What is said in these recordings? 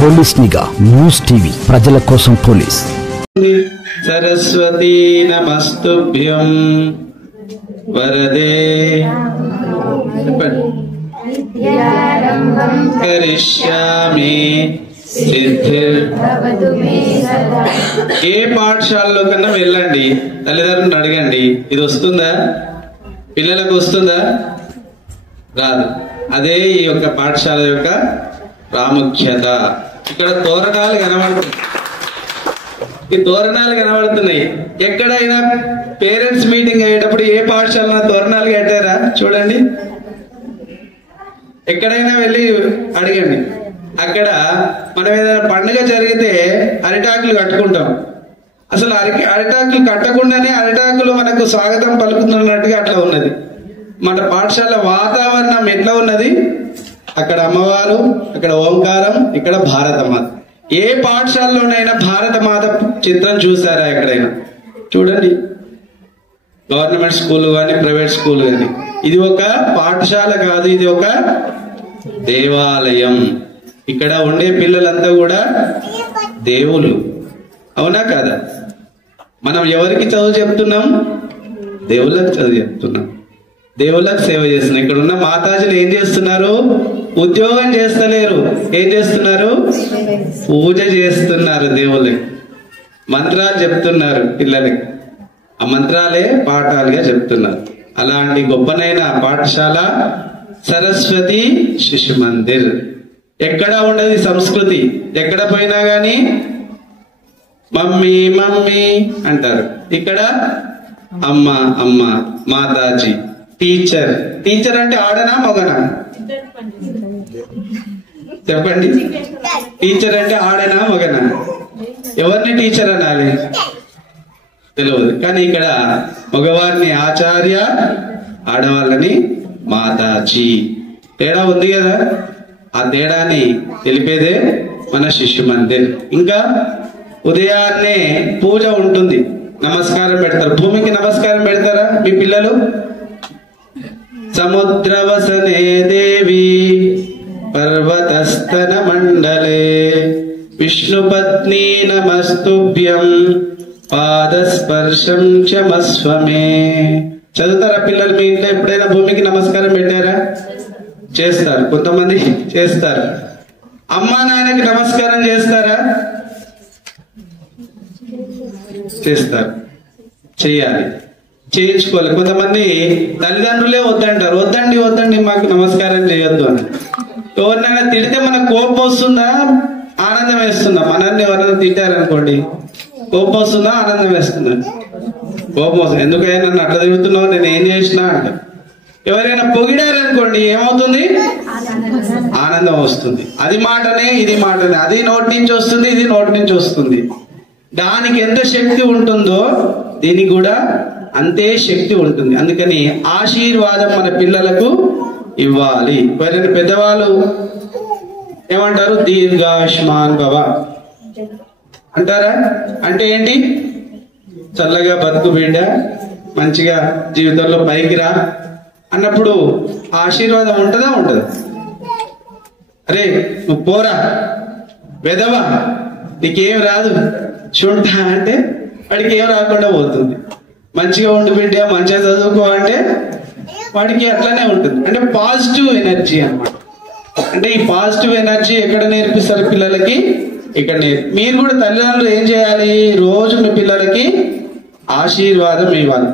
Police నిఘా news TV ప్రజల కోసం పోలీస్. సరస్వతీ నమస్తుభ్యం వరదే కరిష్యామి ఏ పాఠశాలలో కన్నా వెళ్ళండి, తల్లిదండ్రులను అడగండి, ఇది వస్తుందా, పిల్లలకు వస్తుందా, రాదు. అదే ఈ యొక్క పాఠశాల యొక్క ప్రాముఖ్యత. ఇక్కడ తోరణాలు కనబడుతున్నాయి, ఈ తోరణాలు కనబడుతున్నాయి. ఎక్కడైనా పేరెంట్స్ మీటింగ్ అయ్యేటప్పుడు ఏ పాఠశాల తోరణాలు కట్టారా చూడండి, ఎక్కడైనా వెళ్ళి అడగండి. అక్కడ మనం ఏదైనా పండుగ జరిగితే అరిటాకులు కట్టుకుంటాం. అసలు అరిటాకులు కట్టకుండానే అరిటాకులు మనకు స్వాగతం పలుకుతున్నట్టుగా అట్లా ఉన్నది. మన పాఠశాల వాతావరణం ఎట్లా ఉన్నది, అక్కడ అమ్మవారు, అక్కడ ఓంకారం, ఇక్కడ భారతమాత. ఏ పాఠశాలలోనైనా భారతమాత చిత్రం చూసారా ఎక్కడైనా చూడండి, గవర్నమెంట్ స్కూల్ కానీ ప్రైవేట్ స్కూల్ కానీ. ఇది ఒక పాఠశాల కాదు, ఇది ఒక దేవాలయం. ఇక్కడ ఉండే పిల్లలంతా కూడా దేవుళ్ళు, అవునా కాదా? మనం ఎవరికి చదువు చెప్తున్నాం? దేవుళ్ళకి చదువు చెప్తున్నాం, దేవుళ్ళకి సేవ చేస్తున్నాం. ఇక్కడ ఉన్న మాతాజీలు ఏం చేస్తున్నారు? ఉద్యోగం చేస్తలేరు, ఏం చేస్తున్నారు? పూజ చేస్తున్నారు దేవుళ్ళకి, మంత్రాలు చెప్తున్నారు పిల్లలకి. ఆ మంత్రాలే పాఠాలుగా చెప్తున్నారు. అలాంటి గొప్పనైన పాఠశాల సరస్వతి శిశు మందిర్. ఎక్కడ ఉండదు సంస్కృతి, ఎక్కడ పోయినా గాని మమ్మీ మమ్మీ అంటారు. ఇక్కడ అమ్మ అమ్మ, మాతాజీ, టీచర్. టీచర్ అంటే ఆడనా మగనా చెప్పండి? టీచర్ అంటే ఆడనా మగనా? ఎవరిని టీచర్ అనాలి తెలియదు. కానీ ఇక్కడ మగవారిని ఆచార్య, ఆడవాళ్ళని మాతాజీ. తేడా ఉంది కదా, ఆ తేడాన్ని తెలిపేదే మన శిశు మందిర్. ఇంకా ఉదయాన్నే పూజ ఉంటుంది, నమస్కారం పెడతారు. భూమికి నమస్కారం పెడతారా మీ పిల్లలు? సముద్రవసనే దేవి పర్వతస్తన మండలే విష్ణుపత్ని నమస్తుభ్యం పాదస్పర్శం క్షమస్వమే. చదువుతారా పిల్లలు? మీ ఇంట్లో ఎప్పుడైనా భూమికి నమస్కారం పెట్టారా? చేస్తారు, కొంతమంది చేస్తారు. అమ్మా నాయనకి నమస్కారం చేస్తారా? చేస్తారు, చెయ్యాలి, చేయించుకోవాలి. కొంతమంది తల్లిదండ్రులే వద్దంటారు, వద్దండి వద్దండి మాకు నమస్కారం చేయొద్దు అని. ఎవరినైనా తిడితే మనకు కోపం వస్తుందా, ఆనందం వేస్తుందా? మనల్ని ఎవరైనా తిట్టారనుకోండి, కోపం వస్తుందా, ఆనందం వేస్తుందా? కోపం వస్తుంది. ఎందుకైనా నన్ను అట్లా తిరుగుతున్నావు, నేను ఏం చేసినా అంట. ఎవరైనా పొగిడారనుకోండి ఏమవుతుంది? ఆనందం వస్తుంది. అది మాటనే, ఇది మాటనే. అది నోటి నుంచి వస్తుంది, ఇది నోటి నుంచి వస్తుంది. దానికి ఎంత శక్తి ఉంటుందో దీనికి కూడా అంతే శక్తి ఉంటుంది. అందుకని ఆశీర్వాదం మన పిల్లలకు ఇవ్వాలి. ఎవరైనా పెద్దవాళ్ళు ఏమంటారు? దీర్ఘాయుష్మాన్ భవ అంటారా? అంటే ఏంటి? చల్లగా బతుకు బిడ్డ, మంచిగా జీవితంలో పైకి రా అన్నప్పుడు ఆశీర్వాదం ఉంటుందా ఉండదు? అరే నువ్వు పోరా వెదవా, నీకేం రాదు చూడతా అంటే వాడికి ఏం రాకుండా పోతుంది. మంచిగా ఉండి బిడ్డ, మంచిగా చదువుకో అంటే వాడికి అట్లానే ఉంటుంది. అంటే పాజిటివ్ ఎనర్జీ అన్నమాట. అంటే ఈ పాజిటివ్ ఎనర్జీ ఎక్కడ నేర్పిస్తారు పిల్లలకి? ఇక్కడ మీరు కూడా తల్లిదండ్రులు ఏం చేయాలి? రోజు మీ పిల్లలకి ఆశీర్వాదం ఇవ్వాలి.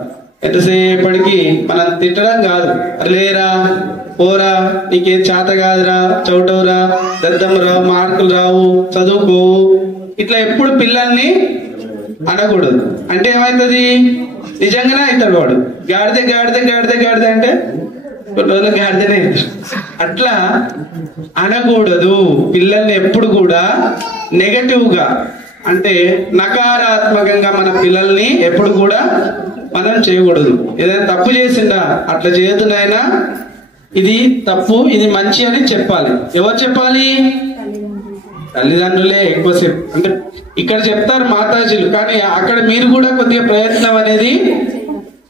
ఎంతసేపటికి మనం తిట్టడం కాదు, లేరా పోరా, నీకేం చేత కాదురా, చౌటవురా, దద్దం రావు, మార్కులు రావు, చదువుకోవు, ఇట్లా ఎప్పుడు పిల్లల్ని అనకూడదు. అంటే ఏమవుతుంది? నిజంగానే అవుతాడు వాడు. గాడిద గాడిద గాడిద గాడిద అంటే కొన్ని రోజులు గాడిదనే అవుతాడు. అట్లా అనకూడదు. పిల్లల్ని ఎప్పుడు కూడా నెగటివ్ గా, అంటే నకారాత్మకంగా మన పిల్లల్ని ఎప్పుడు కూడా మనం చేయకూడదు. ఏదైనా తప్పు చేసిందా, అట్లా చేయదునైనా ఇది తప్పు, ఇది మంచి అని చెప్పాలి. ఎవరు చెప్పాలి? తల్లిదండ్రులే ఎక్కువసేపు. అంటే ఇక్కడ చెప్తారు మాతాజీలు, కానీ అక్కడ మీరు కూడా కొద్దిగా ప్రయత్నం అనేది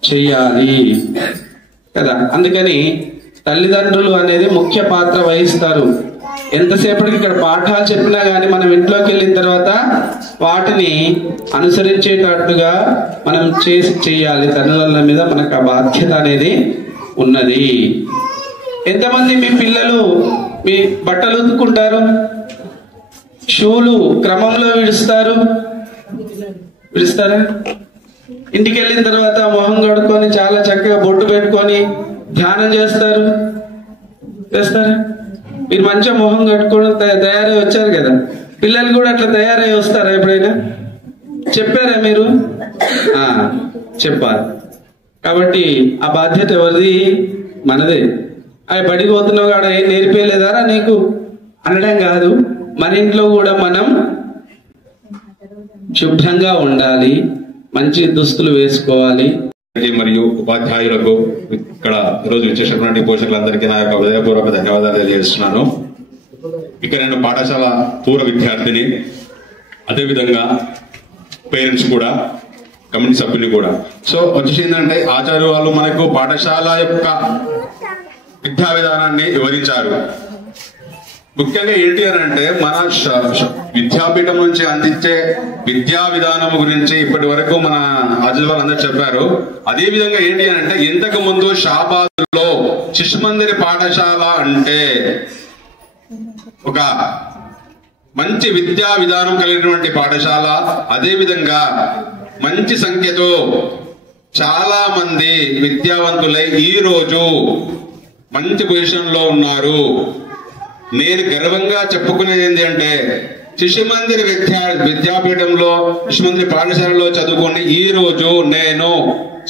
చెయ్యాలి కదా. అందుకని తల్లిదండ్రులు అనేది ముఖ్య పాత్ర వహిస్తారు. ఎంతసేపటికి ఇక్కడ పాఠాలు చెప్పినా కానీ మనం ఇంట్లోకి వెళ్ళిన తర్వాత వాటిని అనుసరించేటట్టుగా మనం చేయాలి. తల్లిదండ్రుల మీద మనకు ఆ బాధ్యత అనేది ఉన్నది. ఎంతమంది మీ పిల్లలు మీ బట్టలు ఉతుక్కుంటారు, షూలు క్రమంలో విడుస్తారా? ఇంటికి వెళ్ళిన తర్వాత మొహం కడుక్కొని చాలా చక్కగా బొట్టు పెట్టుకొని ధ్యానం చేస్తారా? మీరు మంచిగా మొహం కట్టుకోవడం తయారై వచ్చారు కదా, పిల్లలు కూడా అట్లా తయారై వస్తారా? ఎప్పుడైనా చెప్పారా మీరు? చెప్పాలి. కాబట్టి ఆ బాధ్యత ఎవరిది? మనదే. అవి బడికి పోతున్నావు కాడ ఏం నేర్పేయలేదారా నీకు అనడం కాదు. మన ఇంట్లో కూడా మనం శుభ్రంగా ఉండాలి, మంచి దుస్తులు వేసుకోవాలి. మరియు ఉపాధ్యాయులకు, ఇక్కడ ఈరోజు విచ్చేసినటువంటి పోషకులందరికీ నా యొక్క హృదయపూర్వక ధన్యవాదాలు తెలియజేస్తున్నాను. ఇక్కడ నేను పాఠశాల పూర్వ విద్యార్థిని, అదేవిధంగా పేరెంట్స్ కూడా, కమిటీ సభ్యులు కూడా. సో వచ్చేసి ఏంటంటే ఆచార్య వాళ్ళు మనకు పాఠశాల యొక్క విద్యా విధానాన్ని వివరించారు. ముఖ్యంగా ఏంటి అని అంటే మన విద్యాపీఠం నుంచి అందించే విద్యా విధానం గురించి ఇప్పటి వరకు మన ఆచార్య వాళ్ళు అందరూ చెప్పారు. అదే విధంగా ఏంటి అని అంటే ఇంతకు ముందు షాబాద్లో శిశుమందిర పాఠశాల అంటే ఒక మంచి విద్యా విధానం కలిగినటువంటి పాఠశాల. అదే విధంగా మంచి సంఖ్యతో చాలా మంది విద్యావంతులై ఈ రోజు మంచి పొజిషన్ లో ఉన్నారు. నేను గర్వంగా చెప్పుకునేది ఏంటి అంటే శిశుమందిర విద్యాపీఠంలో, శిశుమందిర పాఠశాలలో చదువుకొని ఈ రోజు నేను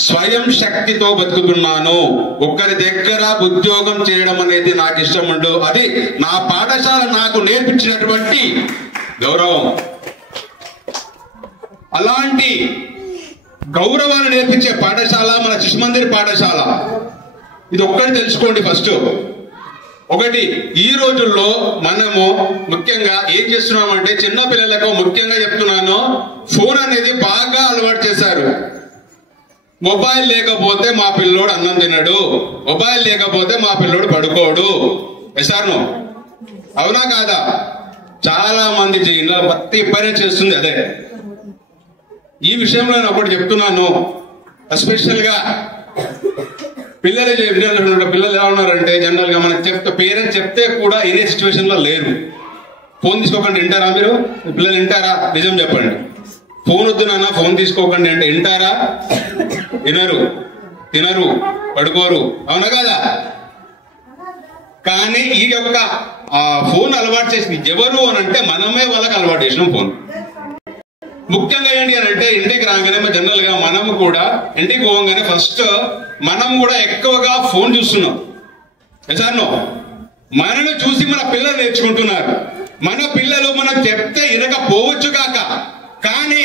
స్వయం శక్తితో బతుకుతున్నాను. ఒక్కరి దగ్గర ఉద్యోగం చేయడం అనేది నాకు ఇష్టం ఉండదు. అది నా పాఠశాల నాకు నేర్పించినటువంటి గౌరవం. అలాంటి గౌరవాన్ని నేర్పించే పాఠశాల మన శిశుమందిర పాఠశాల. ఇది ఒక్కటి తెలుసుకోండి. ఫస్ట్ ఒకటి, ఈ రోజుల్లో మనము ముఖ్యంగా ఏం చేస్తున్నామంటే చిన్న పిల్లలకు ముఖ్యంగా చెప్తున్నాను, ఫోన్ అనేది బాగా అలవాటు చేశారు. మొబైల్ లేకపోతే మా పిల్లోడు అన్నం తినడు, మొబైల్ లేకపోతే మా పిల్లోడు పడుకోడు. ఎసార్ను అవునా కాదా? చాలా మంది ఇంట్లో ప్రతి పని చేస్తుంది అదే. ఈ విషయంలో నేను ఒకటి చెప్తున్నాను, ఎస్పెషల్ గా పిల్లలు ఎలా ఉన్నారంటే జనరల్ గా మనకు చెప్తే, పేరెంట్స్ చెప్తే కూడా ఇదే సిచ్యువేషన్ లో లేరు. ఫోన్ తీసుకోకండి వింటారా? మీరు పిల్లలు వింటారా? నిజం చెప్పండి. ఫోన్ వద్దు నాన్న, ఫోన్ తీసుకోకండి అంటే వింటారా? తినరు, పడుకోరు. అవునా కదా? కానీ ఈ యొక్క ఫోన్ అలవాటు చేసింది ఎవరు అని అంటే మనమే వాళ్ళకి అలవాటు చేసినాం ఫోన్. ముఖ్యంగా ఏంటి అని అంటే ఇంటికి రాగానే జనరల్ గా మనం కూడా ఇంటికి పోగానే ఫస్ట్ మనం కూడా ఎక్కువగా ఫోన్ చూస్తున్నాం. ఎసార్నో మనల్ని చూసి మన పిల్లలు నేర్చుకుంటున్నారు. మన పిల్లలు మనం చెప్తే వినకపోవచ్చు కాక, కానీ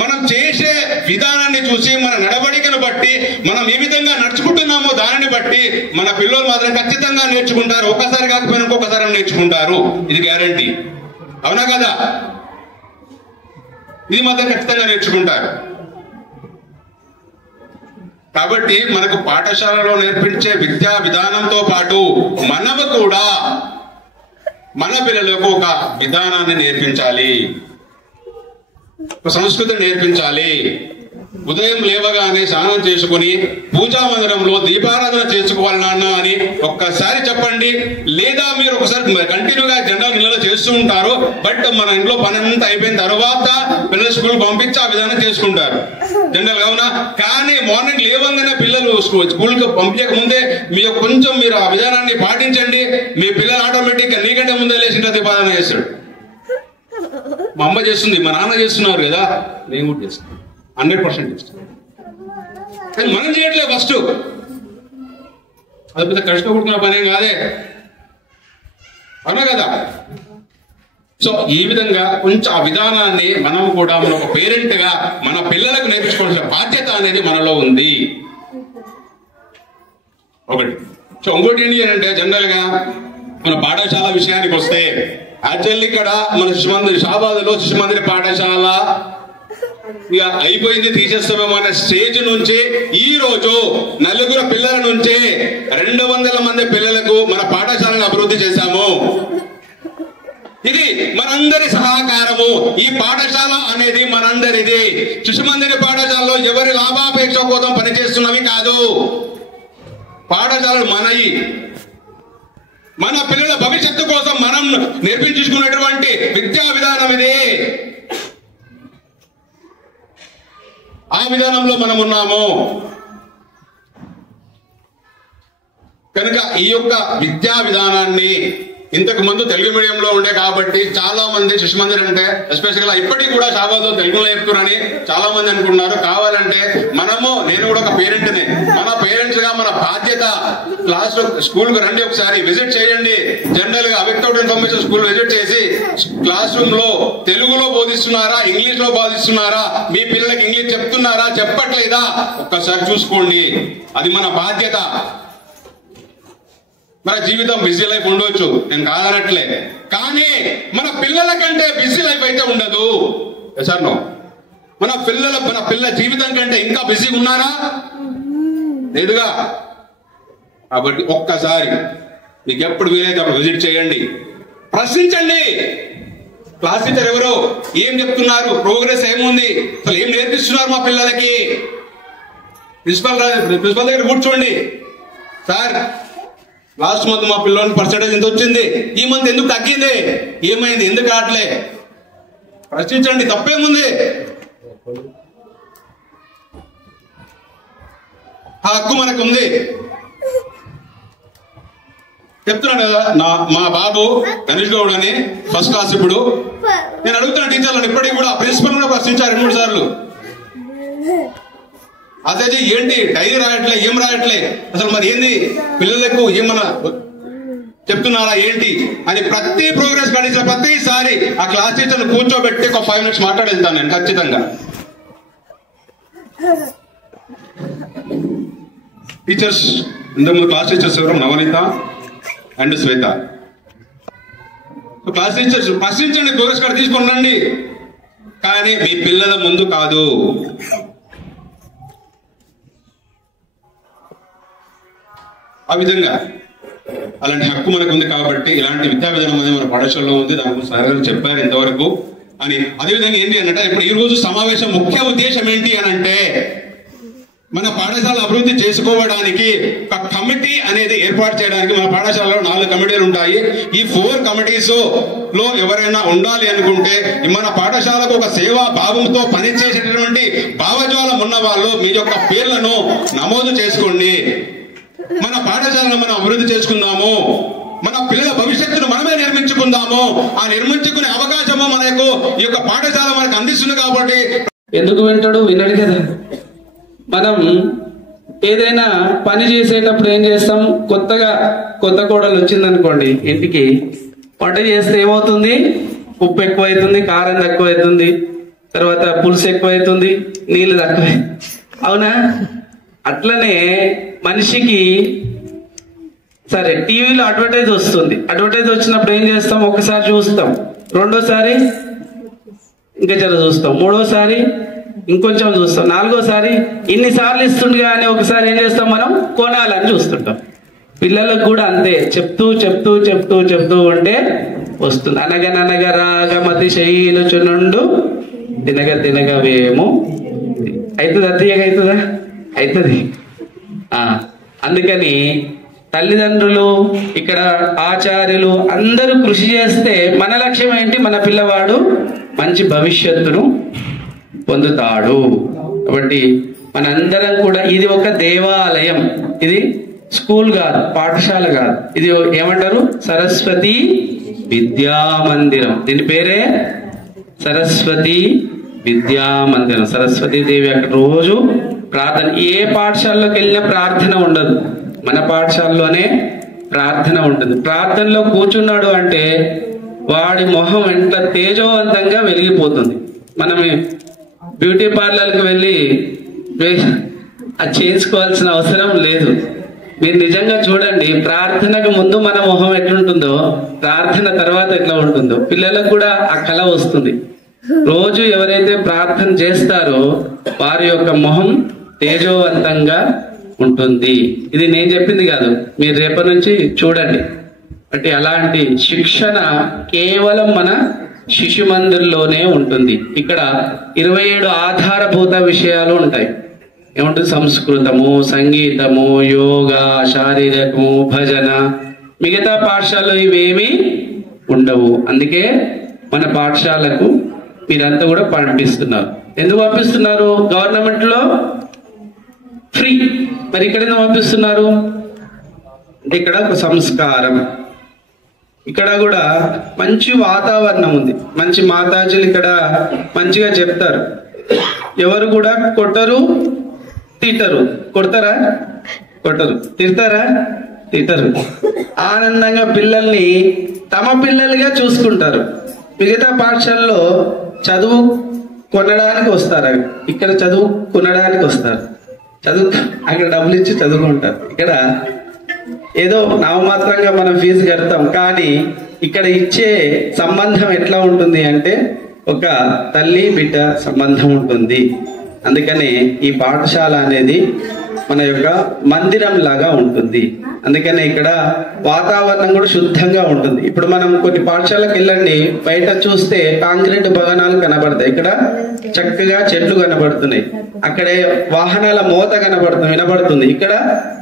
మనం చేసే విధానాన్ని చూసి, మన నడవడికను బట్టి, మనం ఏ విధంగా నడుచుకుంటున్నామో దానిని బట్టి మన పిల్లలు మాత్రం ఖచ్చితంగా నేర్చుకుంటారు. ఒక్కసారి కాకపోయినా ఇంకొకసారి నేర్చుకుంటారు. ఇది గ్యారంటీ. అవునా కదా? ఇది మాత్రం ఖచ్చితంగా నేర్చుకుంటారు. కాబట్టి మనకు పాఠశాలలో నేర్పించే విద్యా విధానంతో పాటు మనము కూడా మన పిల్లలకు ఒక విధానాన్ని నేర్పించాలి, ఒక సంస్కృతిని నేర్పించాలి. ఉదయం లేవగానే స్నానం చేసుకుని పూజా మందిరంలో దీపారాధన చేసుకోవాలి నాన్న అని ఒక్కసారి చెప్పండి. లేదా మీరు ఒకసారి కంటిన్యూగా జనరల్ ఇళ్ళలో చేస్తూ ఉంటారు, బట్ మన ఇంట్లో పని అంతా అయిపోయిన తర్వాత పిల్లలు స్కూల్ పంపించి ఆ విధానం చేసుకుంటారు జనరల్ గా. అవునా? కానీ మార్నింగ్ లేవగానే పిల్లలు స్కూల్కి పంపించక ముందే కొంచెం మీరు ఆ విధానాన్ని పాటించండి. మీ పిల్లలు ఆటోమేటిక్ గా నీకంటే ముందే లేచి దీపారాధన చేస్తాడు. మా అమ్మ చేస్తుంది, మా నాన్న చేస్తున్నారు కదా, నేను కూడా చేస్తాను. 100% చేస్తాను. కానీ మనం చేయట్లేదు. ఫస్ట్ అది పెద్ద కష్టపడుతున్న పనేం కాదే. అవునా కదా? సో ఈ విధంగా కొంచెం ఆ విధానాన్ని మనం కూడా మన ఒక పేరెంట్ గా మన పిల్లలకు నేర్పించుకోవాల్సిన బాధ్యత అనేది మనలో ఉంది. ఒకటి. సో ఇంకోటి ఏంటి అంటే జనరల్ గా మన పాఠశాల విషయానికి వస్తే, యాక్చువల్లీ ఇక్కడ మన షాబాద్లో శిశుమందిర పాఠశాల ఇక అయిపోయింది, తీసేస్తామేమో అనే స్టేజ్ నుంచి ఈ రోజు 4 పిల్లల నుంచి 200 మంది పిల్లలకు మన పాఠశాలను అభివృద్ధి చేశాము. ఇది మనందరి సహకారము. ఈ పాఠశాల అనేది మనందరిది. శిశుమందిర పాఠశాలలో ఎవరి లాభాపేక్ష కోసం పనిచేస్తున్నవి కాదు. పాఠశాలలు మనయి. మన పిల్లల భవిష్యత్తు కోసం మనం నిర్మించుకున్నటువంటి విద్యా విధానం ఇది. ఆ విధానంలో మనం ఉన్నాము. కనుక ఈ యొక్క విద్యా విధానాన్ని ఇంతకు ముందు తెలుగు మీడియంలో ఉండే కాబట్టి చాలా మంది శిశుమందిర్ అంటే ఎస్పెషల్ గా ఇప్పటికీ కూడా షాబాద్లో తెలుగులో చెప్తున్నారని చాలా మంది అనుకున్నారు. కావాలంటే నేను కూడా ఒక పేరెంట్ని, మన పేరెంట్స్ గా మన బాధ్యత క్లాస్ లో స్కూల్ కు రండి, ఒకసారి విజిట్ చేయండి. జనరల్ గా వితౌట్ ఇన్ఫర్మేషన్ స్కూల్ విజిట్ చేసి క్లాస్ రూమ్ లో తెలుగులో బోధిస్తున్నారా, ఇంగ్లీష్ లో బోధిస్తున్నారా, మీ పిల్లలకి ఇంగ్లీష్ చెప్తున్నారా, చెప్పట్లేదా ఒక్కసారి చూసుకోండి. అది మన బాధ్యత. మన జీవితం బిజీ లైఫ్ ఉండవచ్చు, నేను కాదనట్లే, కానీ మన పిల్లల కంటే బిజీ లైఫ్ అయితే ఉండదు. సార్ మన పిల్లల జీవితం కంటే ఇంకా బిజీగా ఉన్నారా? లేదుగా. కాబట్టి ఒక్కసారి మీకు ఎప్పుడు వీలైతే అప్పుడు విజిట్ చేయండి, ప్రశ్నించండి. క్లాస్ టీచర్ ఎవరు, ఏం చెప్తున్నారు, ప్రోగ్రెస్ ఏముంది, అసలు ఏం నేర్పిస్తున్నారు మా పిల్లలకి. ప్రిన్సిపల్ దగ్గర కూర్చోండి. సార్ లాస్ట్ మంత్ మా పిల్లల పర్సెంటేజ్ ఎంత వచ్చింది, ఈ మంత్ ఎందుకు తగ్గింది, ఏమైంది, ఎందుకు రావట్లే, ప్రశ్నించండి. తప్పేముంది? ఆ హక్కు మనకుంది. చెప్తున్నాడు కదా మా బాబు గణేష్ గౌడ్ అని ఫస్ట్ క్లాస్. ఇప్పుడు నేను అడుగుతున్నా టీచర్లను, ఇప్పటికీ కూడా ప్రిన్సిపల్ కూడా ప్రశ్నించారు 2-3 సార్లు. అదే ఏంటి డైరీ రాయట్లే, ఏం రాయట్లే, అసలు మరి ఏంది పిల్లలకు ఏమన్నా చెప్తున్నారా ఏంటి అని ప్రతి ప్రోగ్రెస్ గడిచిన ప్రతిసారి ఆ క్లాస్ టీచర్ను కూర్చోబెట్టి ఒక 5 minutes మాట్లాడేస్తాను నేను ఖచ్చితంగా. టీచర్స్ ఇంతకుముందు క్లాస్ టీచర్స్ ఎవరు, Navaneetha and Shweta. Class teachers ప్రశ్నించండి, ప్రోగ్రెస్ కార్డు తీసుకొని రండి, కానీ మీ పిల్లల ముందు కాదు. ఆ విధంగా అలాంటి హక్కు మనకు ఉంది. కాబట్టి ఇలాంటి విద్యా విధానం అనేది మన పాఠశాలలో ఉంది. దాని గురించి సార్ గారు చెప్పారు ఇంతవరకు అని. అదేవిధంగా ఏంటి అంటే ఇప్పుడు ఈ రోజు సమావేశం ముఖ్య ఉద్దేశం ఏంటి అని అంటే, మన పాఠశాల అభివృద్ధి చేసుకోవడానికి ఒక కమిటీ అనేది ఏర్పాటు చేయడానికి. మన పాఠశాలలో 4 కమిటీలు ఉంటాయి. ఈ 4 కమిటీస్ లో ఎవరైనా ఉండాలి అనుకుంటే మన పాఠశాలకు ఒక సేవా భావంతో పనిచేసేటటువంటి భావజాలం ఉన్న వాళ్ళు మీ యొక్క పేర్లను నమోదు చేసుకోండి. మన పాఠశాలను మనం అభివృద్ధి చేసుకుందాము, మన పిల్లల భవిష్యత్తును మనమే నిర్మించుకుందాము. ఆ నిర్మించుకునే అవకాశము మనకు ఈ యొక్క పాఠశాల మనకు అందిస్తుంది. కాబట్టి ఎందుకు వింటాడు, వినడు కదా. మనం ఏదైనా పని చేసేటప్పుడు ఏం చేస్తాం, కొత్త కోడలు వచ్చిందనుకోండి ఇంటికి, వంట చేస్తే ఏమవుతుంది, ఉప్పు ఎక్కువ అవుతుంది, కారం తక్కువ అవుతుంది, తర్వాత పులుసు ఎక్కువ అవుతుంది, నీళ్ళు తక్కువ. అవునా? అట్లనే మనిషికి సరే టీవీలో అడ్వర్టైజ్ వస్తుంది. అడ్వర్టైజ్ వచ్చినప్పుడు ఏం చేస్తాం, ఒకసారి చూస్తాం, రెండోసారి ఇంకా చాలా చూస్తాం, మూడోసారి ఇంకొంచెం చూస్తాం, నాలుగోసారి ఇన్నిసార్లు ఇస్తుంది కానీ ఒకసారి ఏం చేస్తాం, మనం కొనాలని చూస్తుంటాం. పిల్లలకు కూడా అంతే, చెప్తూ చెప్తూ చెప్తూ చెప్తూ ఉంటే వస్తుంది. అనగననగ రాగమతి శైలుచునుండు తినగ తినగవేమో. అవుతుందా, తీయగా అవుతుందా? అవుతుంది. అందుకని తల్లిదండ్రులు, ఇక్కడ ఆచార్యులు అందరూ కృషి చేస్తే మన లక్ష్యం ఏంటి, మన పిల్లవాడు మంచి భవిష్యత్తును పొందుతాడు. కాబట్టి మనందరం కూడా, ఇది ఒక దేవాలయం, ఇది స్కూల్ కాదు, పాఠశాల కాదు, ఇది ఏమంటారు, సరస్వతి విద్యా మందిరం. దీని పేరే సరస్వతి విద్యా మందిరం. సరస్వతీదేవి అక్కడ రోజు ప్రార్థన. ఏ పాఠశాలలోకి వెళ్ళినా ప్రార్థన ఉండదు, మన పాఠశాలలోనే ప్రార్థన ఉంటుంది. ప్రార్థనలో కూర్చున్నాడు అంటే వాడి మొహం ఎంత తేజవంతంగా వెలిగిపోతుంది. మనం బ్యూటీ పార్లర్కి వెళ్ళి అది చేయించుకోవాల్సిన అవసరం లేదు. మీరు నిజంగా చూడండి, ప్రార్థనకు ముందు మన మొహం ఎట్లుంటుందో, ప్రార్థన తర్వాత ఎట్లా ఉంటుందో. పిల్లలకు కూడా ఆ కళ వస్తుంది. రోజు ఎవరైతే ప్రార్థన చేస్తారో వారి యొక్క మొహం తేజోవంతంగా ఉంటుంది. ఇది నేను చెప్పింది కాదు, మీరు రేపటి నుంచి చూడండి. అంటే అలాంటి శిక్షణ కేవలం మన శిశు మందిర్లోనే ఉంటుంది. ఇక్కడ 27 ఆధారభూత విషయాలు ఉంటాయి. ఏమంటుంది? సంస్కృతము, సంగీతము, యోగా, శారీరకము, భజన. మిగతా పాఠశాలలో ఇవేమీ ఉండవు. అందుకే మన పాఠశాలకు మీరంతా కూడా పంపిస్తున్నారు. ఎందుకు పంపిస్తున్నారు? గవర్నమెంట్ లో ఫ్రీ. మరి ఇక్కడ ఎందుకు పంపిస్తున్నారు అంటే ఇక్కడ ఒక సంస్కారం, ఇక్కడ కూడా మంచి వాతావరణం ఉంది. మంచి మాతాజీలు ఇక్కడ మంచిగా చెప్తారు. ఎవరు కూడా కొట్టరు, తిట్టరు. కొడతారా? కొట్టరు. తిడతారా? తిట్టరు. ఆనందంగా పిల్లల్ని తమ పిల్లలుగా చూసుకుంటారు. మిగతా పాఠశాలలో చదువు కొనడానికి వస్తారు, ఇక్కడ చదువు కొనడానికి వస్తారు. చదువు అక్కడ డబ్బులు ఇచ్చి చదువుకుంటారు. ఇక్కడ ఏదో నామమాత్రంగా మనం ఫీజు కడతాం, కానీ ఇక్కడ ఇచ్చే సంబంధం ఎట్లా ఉంటుంది అంటే ఒక తల్లి బిడ్డ సంబంధం ఉంటుంది. అందుకనే ఈ పాఠశాల అనేది మన యొక్క మందిరం లాగా ఉంటుంది. అందుకనే ఇక్కడ వాతావరణం కూడా శుద్ధంగా ఉంటుంది. ఇప్పుడు మనం కొన్ని పాఠశాలకు వెళ్ళండి, బయట చూస్తే కాంక్రీట్ భవనాలు కనబడతాయి, ఇక్కడ చక్కగా చెట్లు కనబడుతున్నాయి, అక్కడే వాహనాల మోత వినబడుతుంది, ఇక్కడ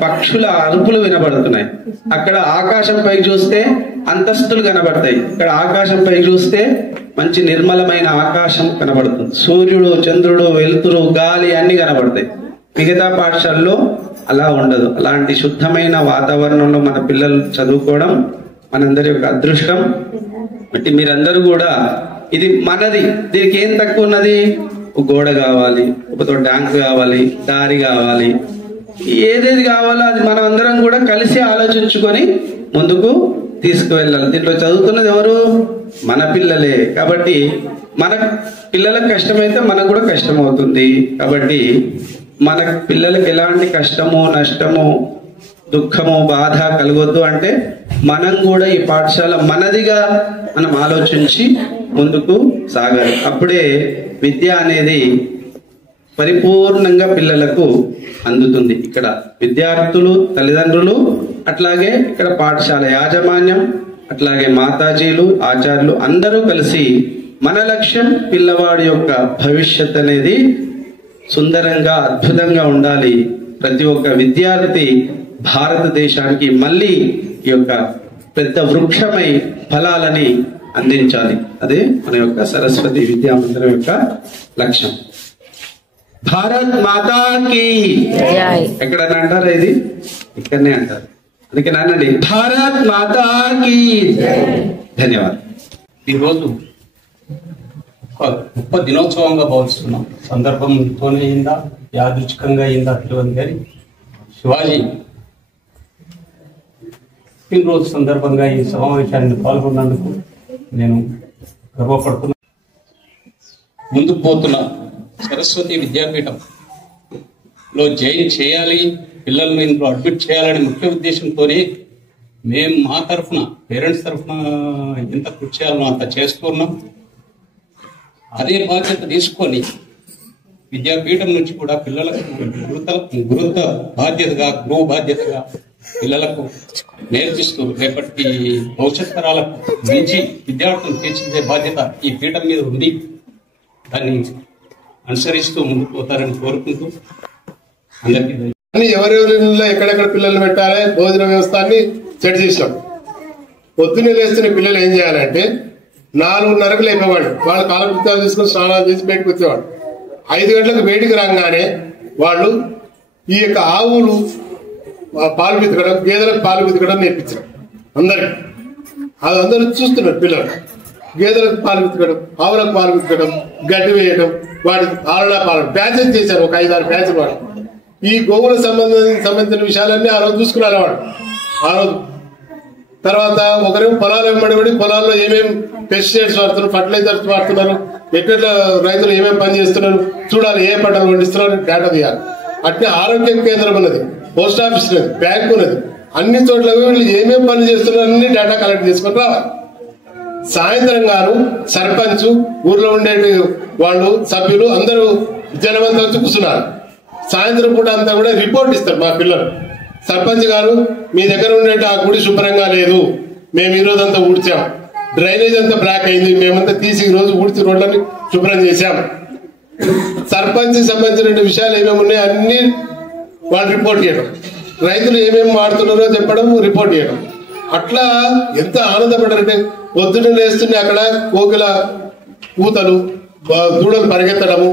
పక్షుల అరుపులు వినబడుతున్నాయి, అక్కడ ఆకాశం పైకి చూస్తే అంతస్తులు కనబడతాయి, ఇక్కడ ఆకాశం పైకి చూస్తే మంచి నిర్మలమైన ఆకాశం కనబడుతుంది, సూర్యుడు, చంద్రుడు, వెలుతురు, గాలి అన్ని కనబడతాయి. మిగతా పాఠశాలలో అలా ఉండదు. అలాంటి శుద్ధమైన వాతావరణంలో మన పిల్లలు చదువుకోవడం మనందరి యొక్క అదృష్టం. బట్టి మీరందరూ కూడా ఇది మనది, దీనికి ఏం తక్కువ ఉన్నది? ఒక గోడ కావాలి, ఒక ట్యాంక్ కావాలి, దారి కావాలి, ఏదేది కావాలో అది మనం అందరం కూడా కలిసి ఆలోచించుకొని ముందుకు తీసుకువెళ్ళాలి. దీంట్లో చదువుతున్నది ఎవరు? మన పిల్లలే. కాబట్టి మన పిల్లలకు కష్టమైతే మనకు కూడా కష్టం అవుతుంది. కాబట్టి మన పిల్లలకి ఎలాంటి కష్టము, నష్టము, దుఃఖము, బాధ కలగొద్దు అంటే మనం కూడా ఈ పాఠశాల మనదిగా మనం ఆలోచించి ముందుకు సాగాలి. అప్పుడే విద్య అనేది పరిపూర్ణంగా పిల్లలకు అందుతుంది. ఇక్కడ విద్యార్థులు, తల్లిదండ్రులు, అట్లాగే ఇక్కడ పాఠశాల యాజమాన్యం, అట్లాగే మాతాజీలు, ఆచార్యులు అందరూ కలిసి మన లక్ష్యం పిల్లవాడి యొక్క భవిష్యత్ అనేది సుందరంగా, అద్భుతంగా ఉండాలి. ప్రతి ఒక్క విద్యార్థి భారతదేశానికి మళ్ళీ ఈ యొక్క పెద్ద వృక్షమై ఫలాలని అందించాలి. అదే మన యొక్క సరస్వతి విద్యా మందిరం యొక్క లక్ష్యం. భారత్ మాతాకి ఎక్కడన్నా అంటారా? ఇది ఇక్కడనే అంటారు. అందుకే నానండి, భారత్ మాతాకి. ధన్యవాదాలు. ఈరోజు గొప్ప దినోత్సవంగా భావిస్తున్నాం. సందర్భంతోనే అయిందా, యాదృచ్ఛికంగా అయిందా తెలియదు, కానీ శివాజీ పుట్టినరోజు సందర్భంగా ఈ సమావేశాన్ని పాల్గొన్నందుకు నేను గర్వపడుతున్నా. ముందుకు పోతున్న సరస్వతి విద్యాపీఠంలో జాయిన్ చేయాలి, పిల్లల్ని ఇంట్లో అడ్మిట్ చేయాలనే ముఖ్య ఉద్దేశంతోనే మేము మా తరఫున, పేరెంట్స్ తరఫున ఎంత కృషి చేయాలో అంత చేస్తున్నాం. అదే బాధ్యత తీసుకొని విద్యాపీఠం నుంచి కూడా పిల్లలకు గురుత్వ బాధ్యతగా, గురువు బాధ్యతగా పిల్లలకు నేర్పిస్తూ రేపటి భవిష్యత్ తరాలకు మించి విద్యార్థులను తీర్చిదిద్దే బాధ్యత ఈ పీఠం మీద ఉంది. దాన్ని అనుసరిస్తూ ముందుకు పోతారని కోరుకుంటూ అందరికీ ఎవరెవరిలో ఎక్కడెక్కడ పిల్లల్ని పెట్టాలి, భోజన వ్యవస్థని సెట్ చేసినాం. పొద్దున్నే లేస్తున్న పిల్లలు ఏం చేయాలంటే 4:30కు లేపేవాడు, వాళ్ళు కాలకృత్యాలు తీసుకుని స్నానాలు చేసి బయటకు వచ్చేవాడు. 5 గంటలకు బయటికి రాగానే వాళ్ళు ఈ యొక్క ఆవులు పాలు పితకడం, గేదెలకు పాలు పితకడం నేర్పించడం అందరికి. అది అందరూ చూస్తున్నారు పిల్లలు. గేదెలకు పాలు పితకడం, ఆవులకు పాలు పితకడం, గడ్డి వేయడం, వాటి ఆలనా పాలన బ్యాచెస్ చేశారు. ఒక 5-6 బ్యాచ్లు వాడు. ఈ గోవుల సంబంధించిన విషయాలన్నీ ఆ రోజు చూసుకున్నారు వాడు. ఆ రోజు తర్వాత ఒకరేమో పొలాలు వెంబడి పొలాల్లో ఏమేమి పెస్టిసైడ్స్ వాడుతున్నారు, ఫర్టిలైజర్స్ వాడుతున్నారు, ఎక్కడ రైతులు ఏమేమి పని చేస్తున్నారు చూడాలి, ఏ పంటలు పండిస్తున్నారు డేటా తీయాలి. అట్నే ఆరోగ్య కేంద్రం ఉన్నది, పోస్ట్ ఆఫీస్ ఉన్నది, బ్యాంక్ ఉన్నది, అన్ని చోట్ల వీళ్ళు ఏమేమి పని చేస్తున్నారు అన్ని డేటా కలెక్ట్ చేసుకొని రావాలి. సాయంత్రం గారు సర్పంచ్, ఊర్లో ఉండే వాళ్ళు సభ్యులు అందరూ జనమంతా వచ్చి కూర్చున్నారు. సాయంత్రం పూట అంతా కూడా రిపోర్ట్ ఇస్తారు మా పిల్లలు. సర్పంచ్ గారు, మీ దగ్గర ఉండే ఆ గుడి శుభ్రంగా లేదు, మేము ఈ రోజు అంతా ఊడ్చాం. డ్రైనేజ్ అంతా బ్లాక్ అయింది, మేమంతా తీసి ఈ రోజు ఊడ్చి రోడ్లని శుభ్రం చేశాం. సర్పంచ్ సంబంధించిన విషయాలు ఏమేమి ఉన్నాయో అన్ని వాళ్ళు రిపోర్ట్ చేయడం, రైతులు ఏమేమి వాడుతున్నారో చెప్పడం, రిపోర్ట్ చేయడం. అట్లా ఎంత ఆనందపడారంటే పొద్దున్న లేస్తుంటే అక్కడ కోకిల కూతలు, దూడలు పరిగెత్తడము,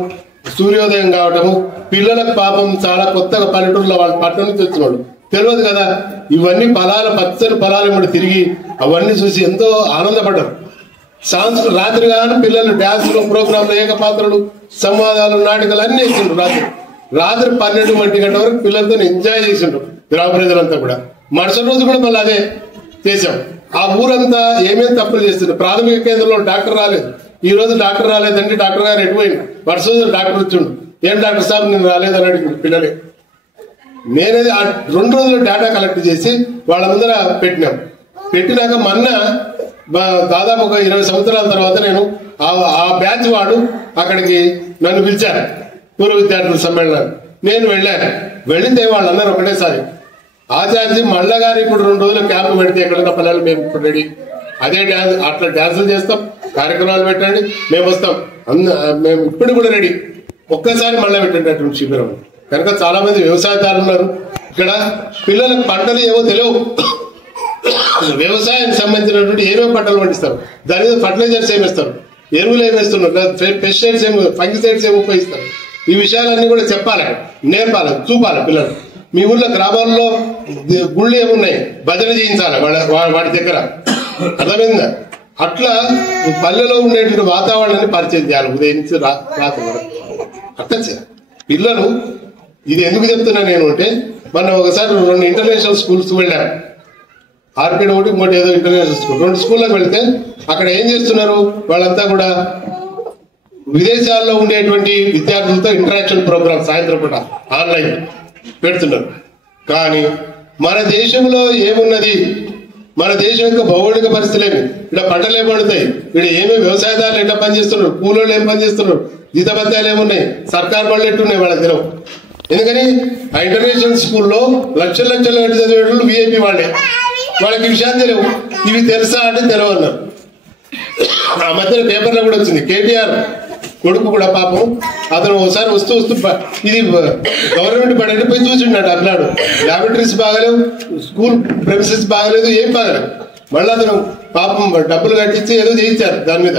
సూర్యోదయం కావటము, పిల్లలకు పాపం చాలా కొత్తగా పల్లెటూరులో వాళ్ళు పట్టణం నుంచి వచ్చినాడు తెలియదు కదా, ఇవన్నీ పొలాలు పచ్చని పొలాలు కూడా తిరిగి అవన్నీ చూసి ఎంతో ఆనందపడ్డారు. రాత్రి కానీ పిల్లలు డ్యాన్సులు, ప్రోగ్రాంలు, ఏకపాత్రలు, సంవాదాలు, నాటకాలు అన్ని వేసిండ్రు. రాత్రి 12-1 గంట వరకు పిల్లలతో ఎంజాయ్ చేసిండ్రు గ్రామ ప్రజలంతా కూడా. మరుసటి రోజు కూడా మళ్ళీ అదే చేశాం. ఆ ఊరంతా ఏమేమి తప్పులు చేస్తుంది. ప్రాథమిక కేంద్రంలో డాక్టర్ రాలేదు, ఈ రోజు డాక్టర్ రాలేదంటే డాక్టర్ గారు ఎటుపోయింది, మరుసటి రోజు డాక్టర్ వచ్చిండు, ఏం డాక్టర్ సాబ్ నేను రాలేదని అడిగింది పిల్లలే. నేనేది ఆ 2 రోజులు డేటా కలెక్ట్ చేసి వాళ్ళ ముందర పెట్టినాం. పెట్టినాక మొన్న దాదాపు ఒక 20 సంవత్సరాల తర్వాత నేను ఆ బ్యాచ్ వాడు అక్కడికి నన్ను పిలిచారు పూర్వ విద్యార్థుల సమ్మేళనాన్ని. నేను వెళ్ళాను. వెళితే వాళ్ళు అన్నారు ఒకటేసారి, ఆచార్య మళ్ళా గారు ఇప్పుడు 2 రోజులు క్యాంపు పెడితే ఎక్కడన్నా పిల్లలు మేము ఇప్పుడు రెడీ, అదే డ్యాన్స్ అట్లా డ్యాన్సులు చేస్తాం, కార్యక్రమాలు పెట్టండి, మేము వస్తాం, మేము ఇప్పుడు కూడా రెడీ, ఒక్కసారి మళ్ళీ పెట్టేటటువంటి శిబిరం. కనుక చాలా మంది వ్యవసాయదారులు ఉన్నారు ఇక్కడ. పిల్లలకు పంటలు ఏవో తెలియవు, వ్యవసాయానికి సంబంధించినటువంటి ఏమేమి పంటలు పండిస్తారు, దాని మీద ఫర్టిలైజర్స్ ఏమేస్తారు, ఎరువులు ఏమేస్తున్నారు, పెస్టిసైడ్స్ ఏమి, ఫంగిసైడ్స్ ఏమి ఉపయోగిస్తారు, ఈ విషయాలన్నీ కూడా చెప్పాలి, నేర్పాలి, చూపాలి పిల్లలు. మీ ఊళ్ళో గ్రామాల్లో గుళ్ళు ఏమున్నాయి, భజన చేయించాలి వాడి దగ్గర, అర్థమైందా? అట్లా పల్లెలో ఉండేటువంటి వాతావరణాన్ని పరిచయం చేయాలి ఉదయం నుంచి రాత్రి వరకు. అట్లా పిల్లలు ఇది ఎందుకు చెప్తున్నా నేను అంటే, మనం ఒకసారి 2 ఇంటర్నేషనల్ స్కూల్స్ వెళ్ళాము. ఆర్పీడ్ ఒకటి, ఇంకోటి ఏదో ఇంటర్నేషనల్ స్కూల్. 2 స్కూళ్ళకి వెళితే అక్కడ ఏం చేస్తున్నారు, వాళ్ళంతా కూడా విదేశాల్లో ఉండేటువంటి విద్యార్థులతో ఇంటరాక్షన్ ప్రోగ్రామ్ సాయంత్రం పూట ఆన్లైన్ పెడుతున్నారు. కానీ మన దేశంలో ఏమున్నది, మన దేశం యొక్క భౌగోళిక పరిస్థితులేమి, ఇక్కడ పంటలు ఏం పండుతాయి, ఇక్కడ ఏమేమి వ్యవసాయదారులు ఎట్లా పనిచేస్తున్నారు, కూలోళ్ళు ఏం పనిచేస్తున్నారు, జీతభత్యాలు ఏమున్నాయి, సర్కార్ బళ్ళు ఎట్టున్నాయి వాళ్ళకి తెలియవు. ఎందుకని ఆ ఇంటర్నేషనల్ స్కూల్లో లక్షల చదివేటోళ్ళు విఐపి వాళ్ళకి విషయాలు తెలియవు. ఇవి తెలుసా అంటే తెలియవు అన్నారు. ఆ మధ్యన పేపర్లో కూడా వచ్చింది, కేటీఆర్ కొడుకు కూడా పాపం అతను ఒకసారి వస్తూ ఇది గవర్నమెంట్ బడి పోయి చూసిండట, అన్నాడు ల్యాబొరేటరీస్ బాగాలేవు, స్కూల్ ప్రెమిసెస్ బాగాలేదు, ఏం బాగాలేదు. మళ్ళీ అతను పాపం డబ్బులు కట్టించి ఏదో చేయించారు దాని మీద.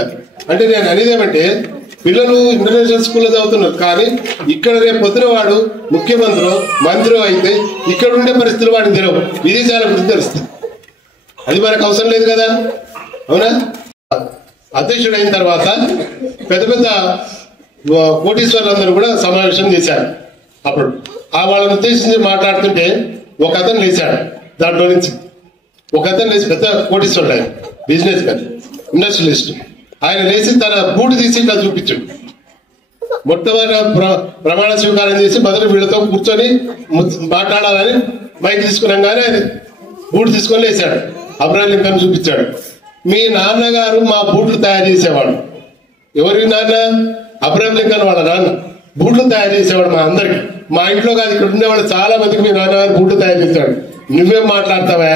అంటే నేను అనేది ఏమంటే, పిల్లలు ఇంటర్నేషనల్ స్కూల్లో చదువుతున్నారు, కానీ ఇక్కడ రేపు పొద్దున వాడు ముఖ్యమంత్రి మంత్రి అయితే ఇక్కడ ఉండే పరిస్థితులు వాడిని తెలియవు, విదేశాల గురించి తెలుస్తుంది. అది మనకు అవసరం లేదు కదా, అవునా? అధ్యక్షుడు అయిన తర్వాత పెద్ద పెద్ద కోటీశ్వర్లందరూ కూడా సమావేశం చేశారు. అప్పుడు వాళ్ళని ఉద్దేశించి మాట్లాడుతుంటే ఒక అతను లేచాడు, దాంట్లో నుంచి ఒక అతను లేచి, పెద్ద కోటీశ్వరుడు ఆయన, బిజినెస్ మ్యాన్, ఇండస్ట్రియలిస్ట్. ఆయన లేచి తన బూటు తీసి ఇట్లా చూపించాడు. మొట్టమొదటి ప్రమాణ స్వీకారం చేసి మొదటి వీళ్ళతో కూర్చొని మాట్లాడాలని మైక్ తీసుకున్నాం, కానీ ఆయన బూటు తీసుకొని లేచాడు. అబ్రహాం లింకన్ చూపించాడు, మీ నాన్నగారు మా బూట్లు తయారు చేసేవాడు. ఎవరి నాన్న? అబ్రహాం లింకన్ వాళ్ళ నాన్న బూట్లు తయారు చేసేవాడు మా అందరికి. మా ఇంట్లో కాదు, ఇక్కడ ఉండేవాళ్ళు చాలా మందికి మీ నాన్నగారు బూట్లు తయారు చేశాడు. నువ్వేం మాట్లాడతావా,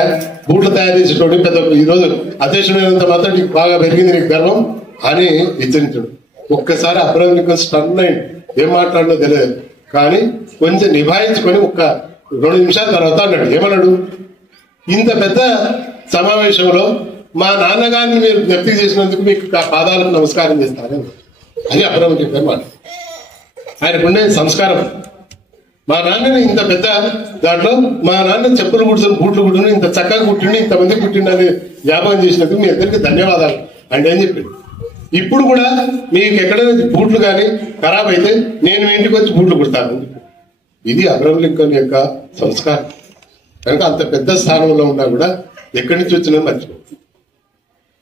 బూట్లు తయారు చేసేటోడు పెద్ద ఈరోజు అధ్యక్షుడైనంత మాత్రం నీకు బాగా పెరిగింది, నీకు గర్వం అని హెచ్చరించాడు. ఒక్కసారి అబ్రహాం లింకన్ స్టన్ అయింది, ఏం మాట్లాడినో తెలియదు. కానీ కొంచెం నిభాయించుకొని 2 నిమిషాల తర్వాత అన్నాడు, ఏమన్నాడు, ఇంత పెద్ద సమావేశంలో మా నాన్నగారిని మీరు జ్ఞప్తికి చేసినందుకు మీకు పాదాలకు నమస్కారం చేస్తాను అని అబ్రహాం లింకన్ మాట. ఆయనకుండే సంస్కారం. మా నాన్నని ఇంత పెద్ద దాంట్లో మా నాన్న చెప్పులు కుడుతున్న బూట్లు కుట్టిన ఇంత చక్కగా కుట్టిండి, ఇంతమంది కుట్టిండి అని జ్ఞాపకం చేసినందుకు మీ అందరికీ ధన్యవాదాలు అంటే అని చెప్పింది. ఇప్పుడు కూడా మీకు ఎక్కడైనా బూట్లు కానీ ఖరాబ్ అయితే నేను మీ ఇంటికి వచ్చి బూట్లు కుడతాను. ఇది అబ్రహాం లింకన్ యొక్క సంస్కారం. కనుక అంత పెద్ద స్థానంలో ఉన్నా కూడా ఎక్కడి నుంచి వచ్చినా మర్చిపో.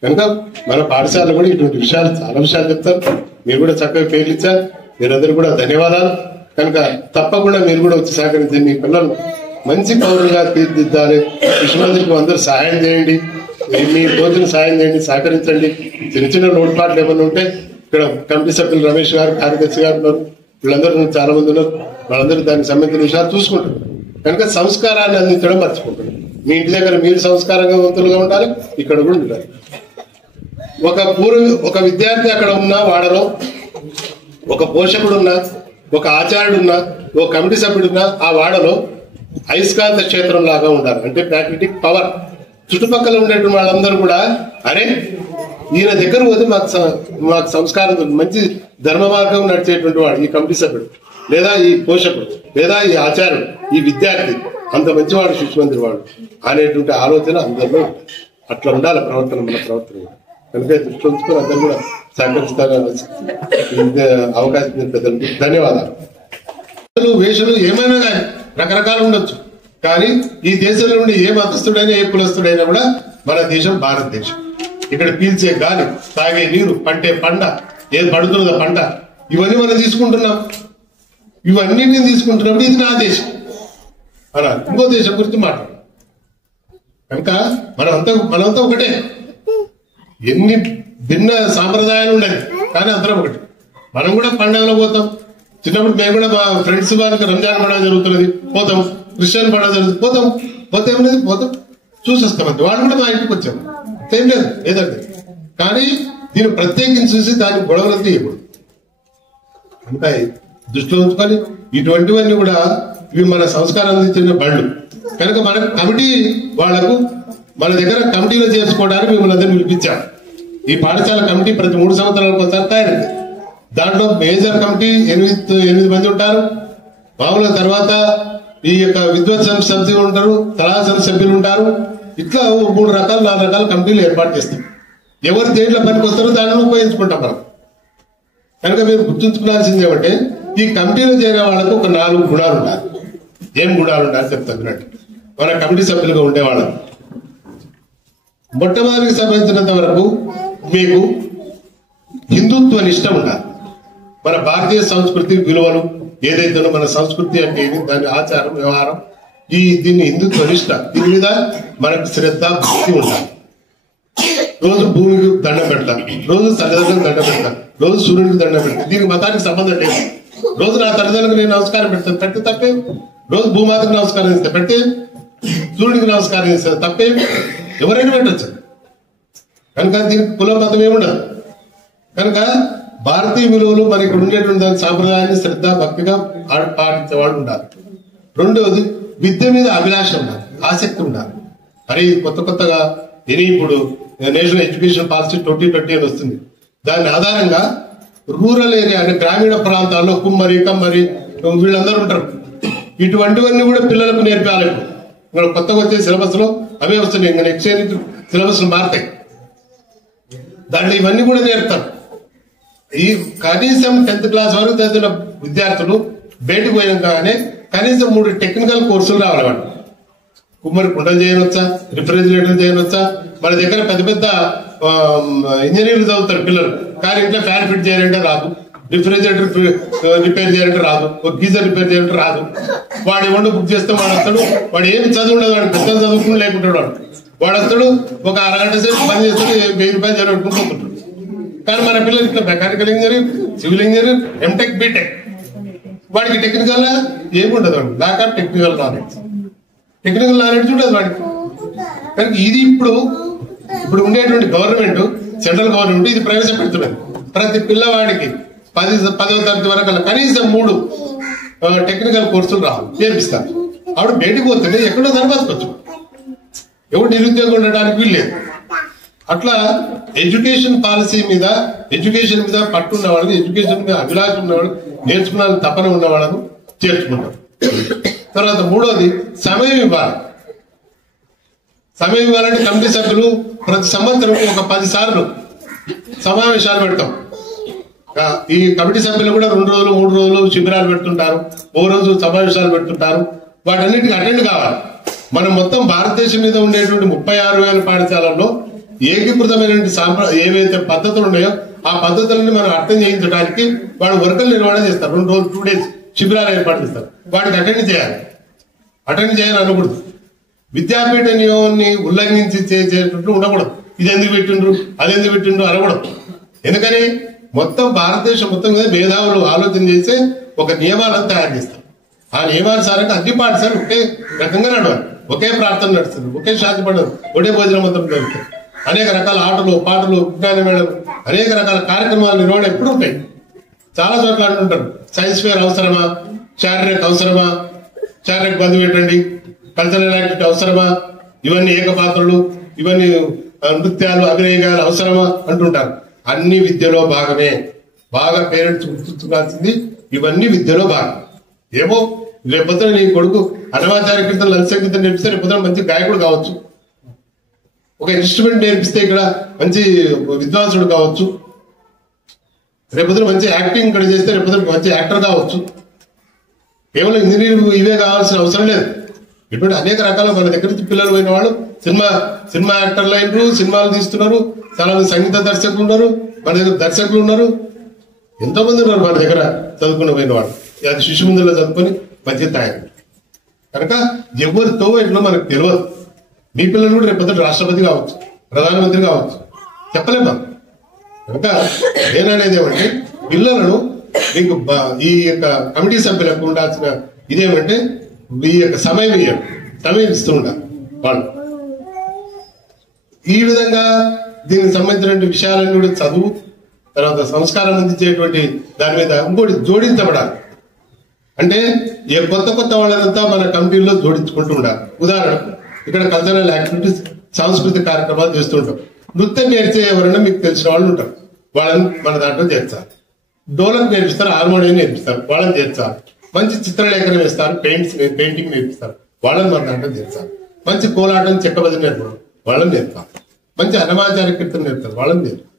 కనుక మన పాఠశాలలో కూడా ఇటువంటి విషయాలు, చాలా విషయాలు చెప్తారు. మీరు కూడా చక్కగా పేర్లు ఇచ్చారు, మీరందరూ కూడా ధన్యవాదాలు. కనుక తప్పకుండా మీరు కూడా వచ్చి సహకరించండి, మీ పిల్లలు మంచి పౌరులుగా తీర్చిదిద్దాలి. శిశుమందిరికి అందరూ సహాయం చేయండి, మీ భోజనం సహాయం చేయండి, సహకరించండి. చిన్న చిన్న లోటుపాట్లు ఏమన్నా ఉంటే ఇక్కడ కమిటీ సభ్యులు రమేష్ గారు, కార్యదర్శి గారు ఉన్నారు, వీళ్ళందరూ చాలా మంది ఉన్నారు, వాళ్ళందరూ దానికి సంబంధించిన విషయాలు చూసుకుంటారు. కనుక సంస్కారాన్ని అందించడం మర్చిపోకండి. మీ ఇంటి దగ్గర మీరు సంస్కారవంతులుగా ఉండాలి, ఇక్కడ కూడా ఉండాలి. ఒక విద్యార్థి అక్కడ ఉన్నా, వాడలో ఒక పోషకుడు ఉన్నా, ఒక ఆచార్యుడు ఉన్నా, ఒక కమిటీ సభ్యుడు ఉన్నా, ఆ వాడలో అయస్కాంత క్షేత్రం లాగా ఉండాలి. అంటే మ్యాగ్నెటిక్ పవర్. చుట్టుపక్కల ఉండేటువంటి వాళ్ళందరూ కూడా అరే ఈయన దగ్గర పోతే మాకు సంస్కారం, మంచి ధర్మ మార్గం నడిచేటువంటి వాడు ఈ కమిటీ సభ్యుడు, లేదా ఈ పోషకుడు, లేదా ఈ ఆచార్యుడు, ఈ విద్యార్థి అంత మంచివాడు, శిశుమంత్రి వాడు అనేటువంటి ఆలోచన అందరిలో అట్లా ఉండాలి ప్రవర్తన, మన ప్రవర్తన. కనుక దృష్టి ఉంచుకొని అందరూ కూడా సహకరిస్తారని అవకాశం పెద్దలకు ధన్యవాదాలు. వేషలు ఏమైనా కానీ రకరకాలు ఉండొచ్చు, కానీ ఈ దేశంలో ఉండి ఏ మతస్థుడైనా ఏ కులస్థుడైనా కూడా మన దేశం భారతదేశం. ఇక్కడ పీల్చే గాలి, తాగే నీరు, పంటే పంట, ఏది పడుతున్నదో పంట, ఇవన్నీ మనం తీసుకుంటున్నాం. ఇవన్నీ తీసుకుంటున్నప్పుడు ఇది నా దేశం అలా ఇంకో దేశం గురించి మాట్లాడు. కనుక మనంతా ఒకటే. ఎన్ని భిన్న సాంప్రదాయాలు ఉండేది కానీ అందరం ఒకటి. మనం కూడా పండుగలో పోతాం. చిన్నప్పుడు మేము కూడా మా ఫ్రెండ్స్ వాళ్ళకి రంజాన్ పండుగ జరుగుతున్నది పోతాం, క్రిస్టియన్ పండుగ జరుగుతుంది పోతాం, పోతే ఏమనేది పోతాం చూసి వస్తామంటే. వాళ్ళు కూడా మా ఇంటికి వచ్చాము, ఏం లేదు లేదండి. కానీ దీన్ని ప్రత్యేకించి చూసి దాన్ని గొడవలు తీయకూడదు. అంతా దృష్టిలో ఉంచుకొని ఇటువంటివన్నీ కూడా ఇవి మన సంస్కారం అందించిన బళ్ళు. కనుక మన కమిటీ వాళ్లకు మన దగ్గర కమిటీలో చేసుకోవడానికి మిమ్మల్ని అందరినీ పిలిపించాం. ఈ పాఠశాల కమిటీ ప్రతి 3 సంవత్సరాలకు ఒకసారి తయారైంది. దాంట్లో మేజర్ కమిటీ 8 మంది ఉంటారు. మామూలుగా తర్వాత ఈ యొక్క విద్వత్ సమితి ఉంటారు, సలహా సమితి సభ్యులు ఉంటారు. ఇట్లా 3 రకాల 4 రకాల కమిటీలు ఏర్పాటు చేస్తాం. ఎవరు దేంట్లో పనికి వస్తారో దానిని ఉపయోగించుకుంటాం మనం. కనుక మీరు గుర్తుంచుకోవాల్సింది ఏమంటే ఈ కమిటీలో చేరే వాళ్ళకు ఒక 4 గుణాలు ఉండాలి. ఏం గుణాలు ఉండాలి చెప్తాను వినండి. మన కమిటీ సభ్యులుగా ఉండేవాళ్ళం మొట్టమొదటికి సంబంధించినంత వరకు మీకు హిందుత్వ నిష్ట ఉండాలి. మన భారతీయ సంస్కృతి విలువలు ఏదైతే మన సంస్కృతి అంటే ఏది, దాని ఆచారం వ్యవహారం, దీన్ని హిందుత్వ నిష్ట, దీని మీద మనకు శ్రద్ధ భక్తి ఉండాలి. రోజు భూమికి దండం పెడతాం, రోజు తల్లిదండ్రులకు దండం పెడతాం, రోజు సూర్యుడికి దండం పెడతాం. దీనికి మతానికి సంబంధం లేదు. రోజు నా తల్లిదండ్రులకు నేను నమస్కారం పెడతాను, పెడితే తప్పే. రోజు భూమాతకు నమస్కారం ఇస్తే పెడితే, సూర్యుడికి నమస్కారం ఇస్తే తప్పే. ఎవరైనా పెట్టచ్చు. కనుక దీనికి కుల మతం ఏముండదు. కనుక భారతీయ విలువలు మనకి ఉండేటువంటి దాని సాంప్రదాయాన్ని శ్రద్ధ భక్తిగా పాటించే వాళ్ళు ఉండాలి. రెండవది విద్య మీద అభిలాష ఉండాలి, ఆసక్తి ఉండాలి. మరి కొత్తగా ఇప్పుడు నేషనల్ ఎడ్యుకేషన్ పాలసీ 2020 అని వస్తుంది. దాని ఆధారంగా రూరల్ ఏరియా అంటే గ్రామీణ ప్రాంతాల్లో కుమ్మరి కమ్మరి వీళ్ళందరూ ఉంటారు. ఇటువంటివన్నీ కూడా పిల్లలకు నేర్పాలి. ఇప్పుడు కొత్తగా వచ్చే సిలబస్ లో అవే వస్తున్నాయి. ఇంకా నెక్స్ట్ ఇయర్ సిలబస్ మారుతాయి. దాంట్లో ఇవన్నీ కూడా నేర్పుతారు. ఈ కనీసం 10th క్లాస్ వరకు చదివిన విద్యార్థులు బయటకు పోయినాకనే కనీసం 3 టెక్నికల్ కోర్సులు రావాలి. వాళ్ళు కుమ్మరి కుండలు చేయనొచ్చా, రిఫ్రిజిరేటర్ చేయనొచ్చా. మన దగ్గర పెద్ద ఇంజనీర్లు చదువుతారు పిల్లలు, కానీ ఇంట్లో ఫ్యాన్ ఫిట్ చేయాలంటే రాదు, రిఫ్రిజిరేటర్ రిపేర్ చేయాలంటే రాదు, ఒక గీజర్ రిపేర్ చేయాలంటే రాదు. వాడు ఏమన్నా బుక్ చేస్తే వాడు వస్తాడు, వాడు ఏమి చదువు ఉండదు, వాడు పెద్ద చదువుకుని లేకుంటాడు. వాడు వస్తాడు, ఒక అరగంట సేపు పని చేస్తాడు, 1000 రూపాయలు జరగట్టుకుని పోతుంటాడు. కానీ మన పిల్లలు ఇట్లా mechanical engineer, civil engineer, MTech, BTech. వాడికి టెక్నికల్ ఏముండదు, వాడు లాక్ ఆఫ్ టెక్నికల్ నాలెడ్జ్ ఉండదు వాడికి. కానీ ఇది ఇప్పుడు ఉండేటువంటి గవర్నమెంట్, సెంట్రల్ గవర్నమెంట్ ఇది ప్రవేశపెడుతున్నది. ప్రతి పిల్లవాడికి 10వ తరగతి వరకు కనీసం 3 టెక్నికల్ కోర్సులు నేర్పిస్తారు. ఆవిడ బయటకు పోతుంటే ఎక్కడో సరిపోవచ్చు, ఎవరు నిరుద్యోగం ఉండడానికి వీల్లేదు. అట్లా ఎడ్యుకేషన్ పాలసీ మీద, ఎడ్యుకేషన్ మీద పట్టు ఉన్న వాళ్ళని, ఎడ్యుకేషన్ మీద అభిలాష ఉన్నవాళ్ళు, నేర్చుకున్నాను తపన ఉన్న వాళ్ళను చేర్చుకుంటారు. తర్వాత మూడోది సమయం ఇవ్వాలి. సమయం ఇవ్వాలంటే కమిటీ సభ్యులు ప్రతి సంవత్సరం ఒక 10 సార్లు సమావేశాలు పెడతాం. ఈ కమిటీ సభ్యులు కూడా 2 రోజులు 3 రోజులు శిబిరాలు పెడుతుంటారు, ఓ రోజు సమావేశాలు పెడుతుంటారు. వాటన్నిటికీ అటెండ్ కావాలి. మనం మొత్తం భారతదేశం మీద ఉండేటువంటి 36,000 పాఠశాలల్లో ఏకీకృతమైనటువంటి ఏవైతే పద్ధతులు ఉన్నాయో ఆ పద్ధతులని మనం అర్థం చేయించడానికి వాడు వర్గం నిర్వహణ చేస్తారు. 2 రోజులు 2 డేస్ శిబిరాలు ఏర్పాటు చేస్తారు. వాటికి అటెండ్ చేయాలి అనకూడదు. విద్యాపీఠ నియమాన్ని ఉల్లంఘించి చేసేటట్లు ఉండకూడదు. ఇది ఎందుకు పెట్టిండ్రు, అదెందుకు పెట్టిండ్రు అనకూడదు. ఎందుకని మొత్తం భారతదేశం మొత్తం మీద మేధావులు ఆలోచన చేసే ఒక నియమాలను తయారు చేస్తారు. ఆ నియమానుసారంగా అన్ని పాఠశాలలు ఒకే రకంగా నడవాలి. ఒకే ప్రార్థన నడుస్తుంది, ఒకే శాంతి పండుగ, ఒకే భోజనం మొత్తం జరుగుతుంది. అనేక రకాల ఆటలు, పాటలు, విజ్ఞాన మేళలు, అనేక రకాల కార్యక్రమాలు నిర్వహణ ఎప్పుడు ఉంటాయి. చాలా చోట్ల అంటుంటారు సైన్స్ ఫేర్ అవసరమా, శారీరక అవసరమా, శారీరక బంధు పెట్టండి, కల్చరల్ యాక్టివిటీ అవసరమా, ఇవన్నీ ఏకపాత్రలు, ఇవన్నీ నృత్యాలు, అభినయాలు అవసరమా అంటుంటారు. అన్ని విద్యలో భాగమే. బాగా పేరెంట్స్ గుర్తుంచుకోవాల్సింది ఇవన్నీ విద్యలో భాగం. ఏమో రేపొద్దున నీ కొడుకు అనవాచార్య కీర్తన, లలిత సంగీతం నేర్పిస్తే రేపొద్దున మంచి గాయకుడు కావచ్చు, ఒక ఇన్స్ట్రుమెంట్ నేర్పిస్తే ఇక్కడ మంచి విద్వాంసుడు కావచ్చు, రేపొద్దున మంచి యాక్టింగ్ ఇక్కడ చేస్తే రేపొద్దున మంచి యాక్టర్ కావచ్చు. కేవలం ఇంజనీరింగ్ ఇవే కావాల్సిన అవసరం లేదు. ఇటువంటి అనేక రకాల మన దగ్గర నుంచి పిల్లలు పోయిన వాళ్ళు సినిమా యాక్టర్లు అయినరు, సినిమాలు తీస్తున్నారు. చాలా మంది సంగీత దర్శకులు ఉన్నారు, మన దగ్గర దర్శకులు ఉన్నారు, ఎంతో మంది ఉన్నారు మన దగ్గర చదువుకుని పోయిన వాళ్ళు. అది శిశు మందిలో చదువుకొని మంచి తయారు. కనుక ఎవరితో ఇట్లా మనకు తెలియదు. మీ పిల్లలు కూడా రేపు రాష్ట్రపతి కావచ్చు, ప్రధానమంత్రి కావచ్చు, చెప్పలేమా. కనుక నేననేది ఏమంటే పిల్లలను మీకు ఈ యొక్క కమిటీ సభ్యులకు ఉండాల్సిన ఇదేమంటే ఈ యొక్క సమయం ఇస్తూ ఉండాలి వాళ్ళు. ఈ విధంగా దీనికి సంబంధించిన విషయాలన్నీ కూడా చదువు, తర్వాత సంస్కారం అందించేటువంటి దాని మీద ఇంకోటి జోడించబడాలి. అంటే ఏ కొత్త వాళ్ళనంతా మన కమిటీల్లో జోడించుకుంటూ ఉండాలి. ఉదాహరణకు ఇక్కడ కల్చరల్ యాక్టివిటీస్, సాంస్కృతిక కార్యక్రమాలు చేస్తుంటాం. నృత్యం నేర్చే ఎవరైనా మీకు తెలిసిన వాళ్ళు ఉంటారు, వాళ్ళని మన దాంట్లో చేర్చాలి. డోలక్ నేర్పిస్తారు, హార్మోనియం నేర్పిస్తారు, వాళ్ళని చేర్చాలి. మంచి చిత్రలేఖనం ఇస్తారు, పెయింటింగ్ నేర్పిస్తారు, వాళ్ళని మన దాంట్లో చేర్చాలి. మంచి కోలాటం, చెక్క భజన నేర్పడం, వాళ్ళని నేర్పాలి. మంచి అనమాచార్య కీర్తన నేర్పుతారు, వాళ్ళని నేర్పాలి.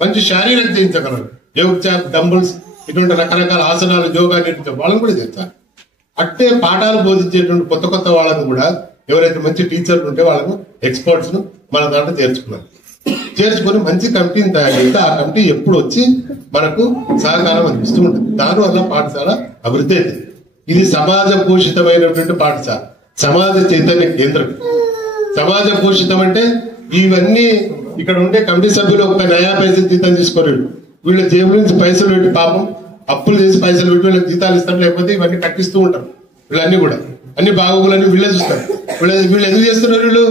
మంచి శారీరక చేయించగలరు, యోగ చాప్, డంబుల్స్, ఇటువంటి రకరకాల ఆసనాలు, యోగా నేర్పించారు, వాళ్ళని కూడా చేర్చాలి. అట్టే పాఠాలు బోధించేటువంటి కొత్త వాళ్ళని కూడా ఎవరైతే మంచి టీచర్లు ఉంటే వాళ్ళను, ఎక్స్పర్ట్స్ ను మన దాంట్లో చేర్చుకొని మంచి కమిటీని తయారు చేస్తే ఆ కమిటీ ఎప్పుడు వచ్చి మనకు సహకారం అందిస్తూ ఉంటుంది. దానివల్ల పాఠశాల అభివృద్ధి అవుతుంది. ఇది సమాజ పోషితమైనటువంటి పాఠశాల, సమాజ చైతన్య కేంద్రం. సమాజ పోషితం అంటే ఇవన్నీ ఇక్కడ ఉంటే కమిటీ సభ్యులు ఒక నయా పైసలు జీతం తీసుకోలేడు. వీళ్ళ జేబుల నుంచి పైసలు పెట్టి పాపం అప్పులు చేసి పైసలు పెట్టి వీళ్ళకి జీతాలు ఇస్తారు, లేకపోతే ఇవన్నీ కట్టిస్తూ ఉంటారు. వీళ్ళన్నీ కూడా అన్ని బాగోగులన్నీ వీళ్ళే చూస్తారు. వీళ్ళు ఎందుకు చేస్తున్నారు? వీళ్ళు